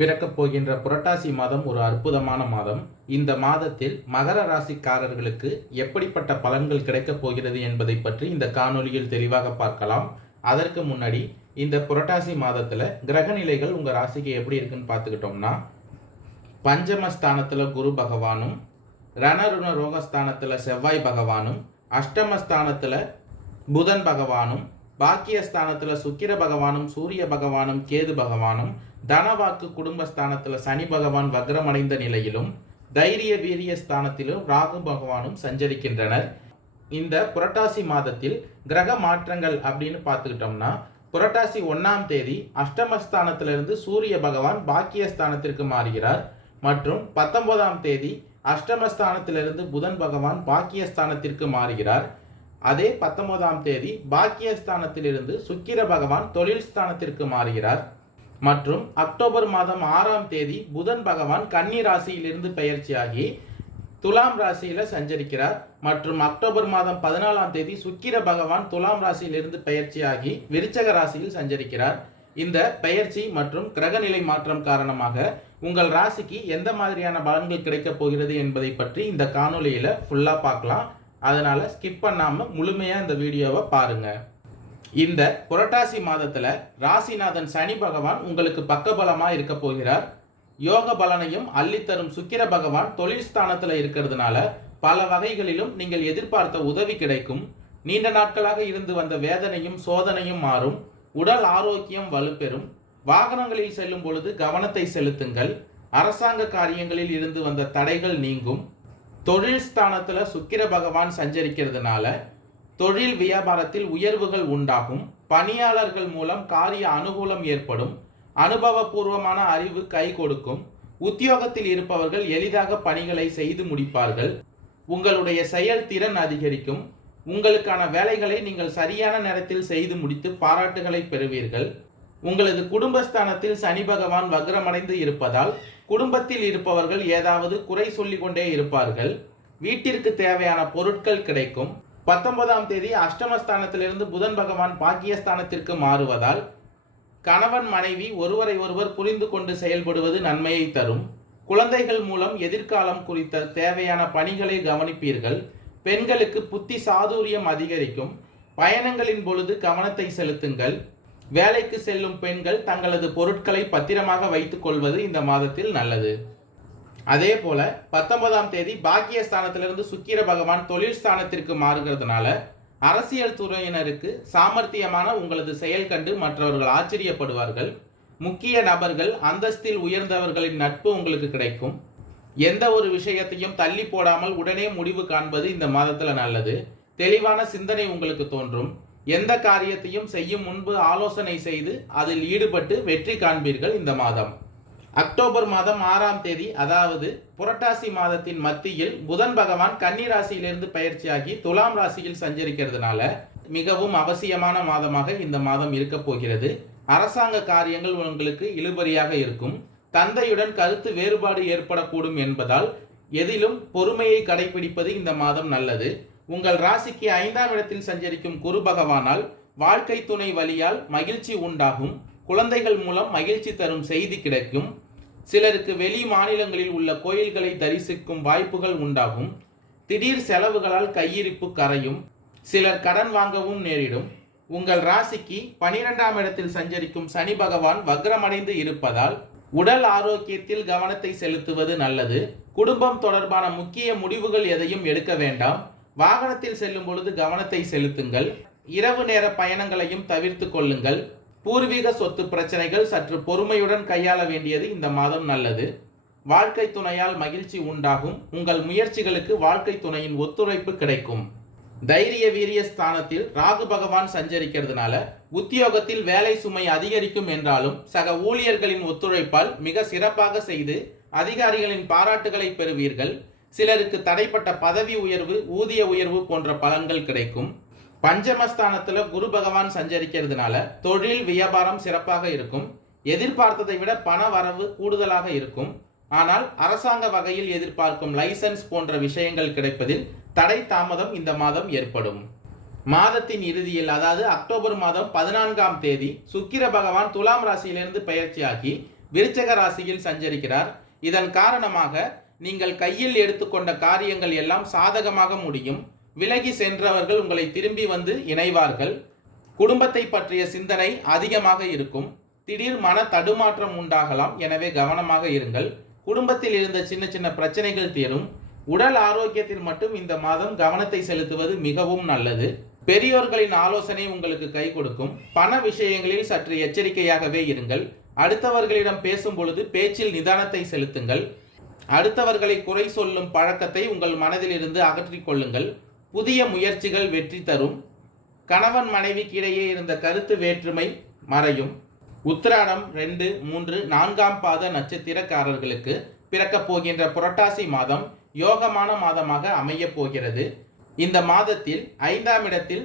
பிறக்கப் போகின்ற புரட்டாசி மாதம் ஒரு அற்புதமான மாதம். இந்த மாதத்தில் மகர ராசிக்காரர்களுக்கு எப்படிப்பட்ட பலன்கள் கிடைக்கப் போகிறது என்பதை பற்றி இந்த காணொலியில் தெளிவாக பார்க்கலாம். அதற்கு முன்னாடி இந்த புரட்டாசி மாதத்தில் கிரகநிலைகள் உங்கள் ராசிக்கு எப்படி இருக்குன்னு பார்த்துக்கிட்டோம்னா, பஞ்சமஸ்தானத்தில் குரு பகவானும், ரணருண ரோகஸ்தானத்தில் செவ்வாய் பகவானும், அஷ்டமஸ்தானத்தில் புதன் பகவானும், பாக்கியஸ்தானத்தில் சுக்கிர பகவானும், சூரிய பகவானும், கேது பகவானும், தனவாக்கு குடும்பஸ்தானத்தில் சனி பகவான் வக்ரமடைந்த நிலையிலும், தைரிய வீரிய ஸ்தானத்திலும் ராகு பகவானும் சஞ்சரிக்கின்றனர். இந்த புரட்டாசி மாதத்தில் கிரக மாற்றங்கள் அப்படின்னு பார்த்துக்கிட்டோம்னா, புரட்டாசி 1ஆம் தேதி அஷ்டமஸ்தானத்திலிருந்து சூரிய பகவான் பாக்கியஸ்தானத்திற்கு மாறுகிறார். மற்றும் 19ஆம் தேதி அஷ்டமஸ்தானத்திலிருந்து புதன் பகவான் பாக்கியஸ்தானத்திற்கு மாறுகிறார். அதே 19ஆம் தேதி பாக்கியஸ்தானத்திலிருந்து சுக்கிர பகவான் தொழில் ஸ்தானத்திற்கு மாறுகிறார். மற்றும் அக்டோபர் மாதம் 6ஆம் தேதி புதன் பகவான் கன்னி ராசியிலிருந்து பெயர்ச்சியாகி துலாம் ராசியில சஞ்சரிக்கிறார். மற்றும் அக்டோபர் மாதம் 14ஆம் தேதி சுக்கிர பகவான் துலாம் ராசியிலிருந்து பெயர்ச்சியாகி விருச்சக ராசியில் சஞ்சரிக்கிறார். இந்த பெயர்ச்சி மற்றும் கிரகநிலை மாற்றம் காரணமாக உங்கள் ராசிக்கு எந்த மாதிரியான பலன்கள் கிடைக்கப் போகிறது என்பதை பற்றி இந்த காணொலியில ஃபுல்லா பார்க்கலாம். அதனால ஸ்கிப் பண்ணாம முழுமையா இந்த வீடியோவை பாருங்க. இந்த புரட்டாசி மாதத்துல ராசிநாதன் சனி பகவான் உங்களுக்கு பக்கபலமா இருக்க போகிறார். யோக பலனையும் அள்ளித்தரும் சுக்கிர பகவான் தொழில் ஸ்தானத்துல இருக்கிறதுனால பல வகைகளிலும் நீங்கள் எதிர்பார்த்த உதவி கிடைக்கும். நீண்ட நாட்களாக இருந்து வந்த வேதனையும் சோதனையும் மாறும். உடல் ஆரோக்கியம் வலுப்பெறும். வாகனங்களில் செல்லும் பொழுது கவனத்தை செலுத்துங்கள். அரசாங்க காரியங்களில் இருந்து வந்த தடைகள் நீங்கும். தொழில் ஸ்தானத்துல சுக்கிர பகவான் சஞ்சரிக்கிறதுனால தொழில் வியாபாரத்தில் உயர்வுகள் உண்டாகும். பணியாளர்கள் மூலம் காரிய அனுகூலம் ஏற்படும். அனுபவபூர்வமான அறிவு கை கொடுக்கும். உத்தியோகத்தில் இருப்பவர்கள் எளிதாக பணிகளை செய்து முடிப்பார்கள். உங்களுடைய செயல்திறன் அதிகரிக்கும். உங்களுக்கான வேலைகளை நீங்கள் சரியான நேரத்தில் செய்து முடித்து பாராட்டுகளை பெறுவீர்கள். உங்களது குடும்பஸ்தானத்தில் சனி பகவான் வக்ரமடைந்து இருப்பதால் குடும்பத்தில் இருப்பவர்கள் ஏதாவது குறை சொல்லிக் கொண்டே இருப்பார்கள். வீட்டிற்கு தேவையான பொருட்கள் கிடைக்கும். 19ஆம் தேதி அஷ்டமஸ்தானத்திலிருந்து புதன் பகவான் பாக்கியஸ்தானத்திற்கு மாறுவதால் கணவன் மனைவி ஒருவரை ஒருவர் புரிந்து கொண்டு செயல்படுவது நன்மையை தரும். குழந்தைகள் மூலம் எதிர்காலம் குறித்த தேவையான பணிகளை கவனிப்பீர்கள். பெண்களுக்கு புத்தி சாதுரியம் அதிகரிக்கும். பயணங்களின் பொழுது கவனத்தை செலுத்துங்கள். வேலைக்கு செல்லும் பெண்கள் தங்களது பொருட்களை பத்திரமாக வைத்துக் கொள்வது இந்த மாதத்தில் நல்லது. அதே போல 19ஆம் தேதி பாக்கியஸ்தானத்திலிருந்து சுக்கிர பகவான் தொழில் ஸ்தானத்திற்கு மாறுகிறதுனால அரசியல் துறையினருக்கு சாமர்த்தியமான உங்களது செயல் கண்டு மற்றவர்கள் ஆச்சரியப்படுவார்கள். முக்கிய நபர்கள், அந்தஸ்தில் உயர்ந்தவர்களின் நட்பு உங்களுக்கு கிடைக்கும். எந்த ஒரு விஷயத்தையும் தள்ளி போடாமல் உடனே முடிவு காண்பது இந்த மாதத்துல நல்லது. தெளிவான சிந்தனை உங்களுக்கு தோன்றும். எந்த காரியத்தையும் செய்யும் முன்பு ஆலோசனை செய்து அதில் ஈடுபட்டு வெற்றி காண்பீர்கள் இந்த மாதம். அக்டோபர் மாதம் 6ஆம் தேதி அதாவது புரட்டாசி மாதத்தின் மத்தியில் புதன் பகவான் கன்னி ராசியிலிருந்து பெயர்ச்சியாகி துலாம் ராசியில் சஞ்சரிக்கிறதுனால மிகவும் அவசியமான மாதமாக இந்த மாதம் இருக்க போகிறது. அரசாங்க காரியங்கள் உங்களுக்கு இழுபறியாக இருக்கும். தந்தையுடன் கருத்து வேறுபாடு ஏற்படக்கூடும் என்பதால் எதிலும் பொறுமையை கடைபிடிப்பது இந்த மாதம் நல்லது. உங்கள் ராசிக்கு 5ஆம் இடத்தில் சஞ்சரிக்கும் குரு பகவானால் வாழ்க்கை துணை வழியால் மகிழ்ச்சி உண்டாகும். குழந்தைகள் மூலம் மகிழ்ச்சி தரும் செய்தி கிடைக்கும். சிலருக்கு வெளி மாநிலங்களில் உள்ள கோயில்களை தரிசிக்கும் வாய்ப்புகள் உண்டாகும். திடீர் செலவுகளால் கையிருப்பு கரையும். சிலர் கடன் வாங்கவும் நேரிடும். உங்கள் ராசிக்கு 12ஆம் இடத்தில் சஞ்சரிக்கும் சனி பகவான் வக்ரமடைந்து இருப்பதால் உடல் ஆரோக்கியத்தில் கவனத்தை செலுத்துவது நல்லது. குடும்பம் தொடர்பான முக்கிய முடிவுகள் எதையும் எடுக்க வேண்டாம். வாகனத்தில் செல்லும் பொழுது கவனத்தை செலுத்துங்கள். இரவு நேர பயணங்களையும் தவிர்த்து கொள்ளுங்கள். பூர்வீக சொத்து பிரச்சனைகள் சற்று பொறுமையுடன் கையாள வேண்டியது இந்த மாதம் நல்லது. வாழ்க்கை துணையால் மகிழ்ச்சி உண்டாகும். உங்கள் முயற்சிகளுக்கு வாழ்க்கை துணையின் ஒத்துழைப்பு கிடைக்கும். தைரிய வீரிய ஸ்தானத்தில் ராகு பகவான் சஞ்சரிக்கிறதுனால உத்தியோகத்தில் வேலை சுமை அதிகரிக்கும் என்றாலும் சக ஊழியர்களின் ஒத்துழைப்பால் மிக சிறப்பாக செய்து அதிகாரிகளின் பாராட்டுகளை பெறுவீர்கள். சிலருக்கு தடைப்பட்ட பதவி உயர்வு, ஊதிய உயர்வு போன்ற பலன்கள் கிடைக்கும். பஞ்சமஸ்தானத்துல குரு பகவான் சஞ்சரிக்கிறதுனால தொழில் வியாபாரம் சிறப்பாக இருக்கும். எதிர்பார்த்ததை விட பண வரவு கூடுதலாக இருக்கும். ஆனால் அரசாங்க வகையில் எதிர்பார்க்கும் லைசன்ஸ் போன்ற விஷயங்கள் கிடைப்பதில் தடை தாமதம் இந்த மாதம் ஏற்படும். மாதத்தின் இறுதியில் அதாவது அக்டோபர் மாதம் 14ஆம் தேதி சுக்கிர பகவான் துலாம் ராசியிலிருந்து பெயர்ச்சியாகி விருச்சக ராசியில் சஞ்சரிக்கிறார். இதன் காரணமாக நீங்கள் கையில் எடுத்துக்கொண்ட காரியங்கள் எல்லாம் சாதகமாக முடியும். விலகி சென்றவர்கள் உங்களை திரும்பி வந்து இணைவார்கள். குடும்பத்தை பற்றிய சிந்தனை அதிகமாக இருக்கும். திடீர் மன தடுமாற்றம் உண்டாகலாம். எனவே கவனமாக இருங்கள். குடும்பத்தில் இருந்த சின்ன சின்ன பிரச்சனைகள் தீரும். உடல் ஆரோக்கியத்தில் மட்டும் இந்த மாதம் கவனத்தை செலுத்துவது மிகவும் நல்லது. பெரியோர்களின் ஆலோசனை உங்களுக்கு கை கொடுக்கும். பண விஷயங்களில் சற்று எச்சரிக்கையாகவே இருங்கள். அடுத்தவர்களிடம் பேசும் பொழுது பேச்சில் நிதானத்தை செலுத்துங்கள். அடுத்தவர்களை குறை சொல்லும் பழக்கத்தை உங்கள் மனதில் இருந்து அகற்றிக் கொள்ளுங்கள். புதிய முயற்சிகள் வெற்றி தரும். கணவன் மனைவிக்கு இடையே இருந்த கருத்து வேற்றுமை மறையும். உத்திராடம் 2, 3, 4ஆம் பாத நட்சத்திரக்காரர்களுக்கு பிறக்கப் போகின்ற புரட்டாசி மாதம் யோகமான மாதமாக அமையப் போகிறது. இந்த மாதத்தில் 5ஆம் இடத்தில்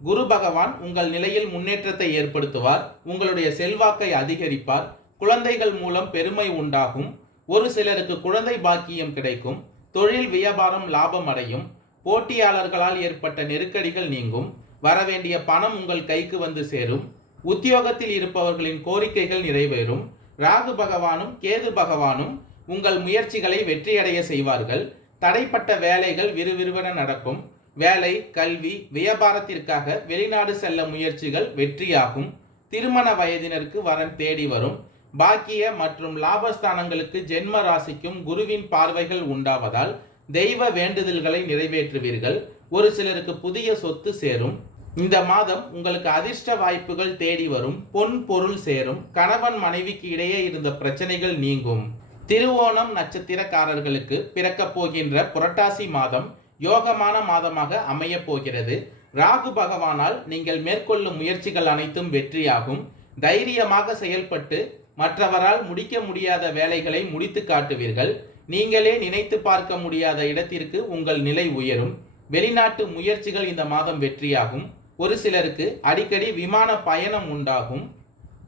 குரு பகவான் உங்கள் நிலையில் முன்னேற்றத்தை ஏற்படுத்துவார். உங்களுடைய செல்வாக்கை அதிகரிப்பார். குழந்தைகள் மூலம் பெருமை உண்டாகும். ஒரு சிலருக்கு குழந்தை பாக்கியம் கிடைக்கும். தொழில் வியாபாரம் லாபம் அடையும். போட்டியாளர்களால் ஏற்பட்ட நெருக்கடிகள் நீங்கும். வரவேண்டிய பணம் உங்கள் கைக்கு வந்து சேரும். உத்தியோகத்தில் இருப்பவர்களின் கோரிக்கைகள் நிறைவேறும். ராகு பகவானும் கேது பகவானும் உங்கள் முயற்சிகளை வெற்றியடைய செய்வார்கள். தடைப்பட்ட வேலைகள் விறுவிறுவென நடக்கும். வேலை, கல்வி, வியாபாரத்திற்காக வெளிநாடு செல்ல முயற்சிகள் வெற்றியாகும். திருமண வயதினருக்கு வரன் தேடி வரும். பாக்கிய மற்றும் லாபஸ்தானங்களுக்கு ஜென்ம ராசிக்கும் குருவின் பார்வைகள் உண்டாவதால் தெய்வ வேண்டுதல்களை நிறைவேற்றுவீர்கள். ஒரு சிலருக்கு புதிய சொத்து சேரும். இந்த மாதம் உங்களுக்கு அதிர்ஷ்ட வாய்ப்புகள் தேடி வரும். பொன் பொருள் சேரும். கணவன் மனைவிக்கு இடையே இருந்த பிரச்சனைகள் நீங்கும். திருவோணம் நட்சத்திரக்காரர்களுக்கு பிறக்கப் போகின்ற புரட்டாசி மாதம் யோகமான மாதமாக அமையப் போகிறது. ராகு பகவானால் நீங்கள் மேற்கொள்ளும் முயற்சிகள் அனைத்தும் வெற்றியாகும். தைரியமாக செயல்பட்டு மற்றவரால் முடிக்க முடியாத வேலைகளை முடித்து காட்டுவீர்கள். நீங்களே நினைத்து பார்க்க முடியாத இடத்திற்கு உங்கள் நிலை உயரும். வெளிநாட்டு முயற்சிகள் இந்த மாதம் வெற்றியாகும். ஒரு சிலருக்கு அடிக்கடி விமான பயணம் உண்டாகும்.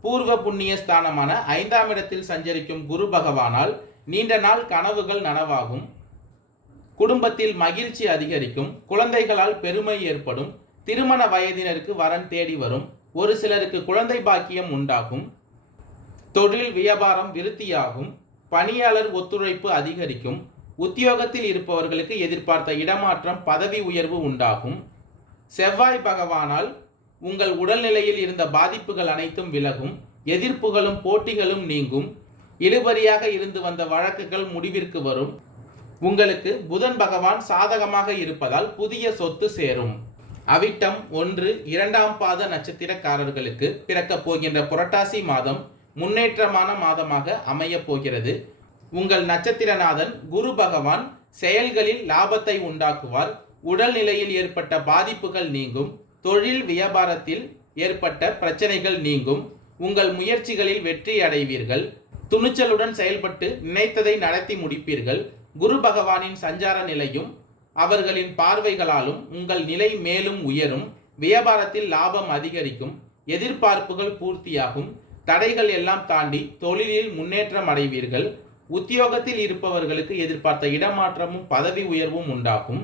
பூர்வ புண்ணிய ஸ்தானமான 5ஆம் இடத்தில் சஞ்சரிக்கும் குரு பகவானால் நீண்ட நாள் கனவுகள் நனவாகும். குடும்பத்தில் மகிழ்ச்சி அதிகரிக்கும். குழந்தைகளால் பெருமை ஏற்படும். திருமண வயதினருக்கு வரன் தேடி வரும். ஒரு சிலருக்கு குழந்தை பாக்கியம் உண்டாகும். தொழில் வியாபாரம் விருத்தியாகும். பணியாளர் ஒத்துழைப்பு அதிகரிக்கும். உத்தியோகத்தில் இருப்பவர்களுக்கு எதிர்பார்த்த இடமாற்றம், பதவி உயர்வு உண்டாகும். செவ்வாய் பகவானால் உங்கள் உடல்நிலையில் இருந்த பாதிப்புகள் அனைத்தும் விலகும். எதிர்ப்புகளும் போட்டிகளும் நீங்கும். இழுபறியாக இருந்து வந்த வழக்குகள் முடிவிற்கு வரும். உங்களுக்கு புதன் பகவான் சாதகமாக இருப்பதால் புதிய சொத்து சேரும். அவிட்டம் 1, 2ஆம் பாத நட்சத்திரக்காரர்களுக்கு பிறக்கப் போகின்ற புரட்டாசி மாதம் முன்னேற்றமான மாதமாக அமையப் போகிறது. உங்கள் நட்சத்திரநாதன் குரு பகவான் செயல்களில் லாபத்தை உண்டாக்குவார். உடல்நிலையில் ஏற்பட்ட பாதிப்புகள் நீங்கும். தொழில் வியாபாரத்தில் ஏற்பட்ட பிரச்சனைகள் நீங்கும். உங்கள் முயற்சிகளில் வெற்றி அடைவீர்கள். துணிச்சலுடன் செயல்பட்டு நினைத்ததை நடத்தி முடிப்பீர்கள். குரு பகவானின் சஞ்சார நிலையும் அவர்களின் பார்வைகளாலும் உங்கள் நிலை மேலும் உயரும். வியாபாரத்தில் லாபம் அதிகரிக்கும். எதிர்பார்ப்புகள் பூர்த்தியாகும். தடைகள் எல்லாம் தாண்டி தொழிலில் முன்னேற்றம் அடைவீர்கள். உத்தியோகத்தில் இருப்பவர்களுக்கு எதிர்பார்த்த இடமாற்றமும் பதவி உயர்வும் உண்டாகும்.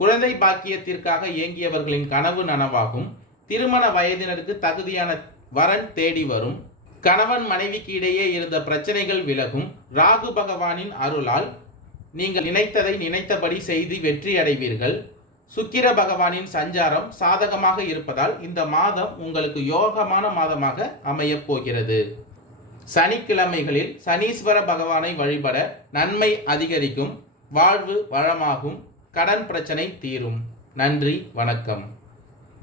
குழந்தை பாக்கியத்திற்காக ஏங்கியவர்களின் கனவு நனவாகும். திருமண வயதினருக்கு தகுதியான வரன் தேடி வரும். கணவன் மனைவிக்கு இடையே இருந்த பிரச்சனைகள் விலகும். ராகு பகவானின் அருளால் நீங்கள் நினைத்ததை நினைத்தபடி செய்து வெற்றி அடைவீர்கள். சுக்கிர பகவானின் சஞ்சாரம் சாதகமாக இருப்பதால் இந்த மாதம் உங்களுக்கு யோகமான மாதமாக அமையப் போகிறது. சனிக்கிழமைகளில் சனீஸ்வர பகவானை வழிபட நன்மை அதிகரிக்கும். வாழ்வு வளமாகும். கடன் பிரச்சனை தீரும். நன்றி, வணக்கம்.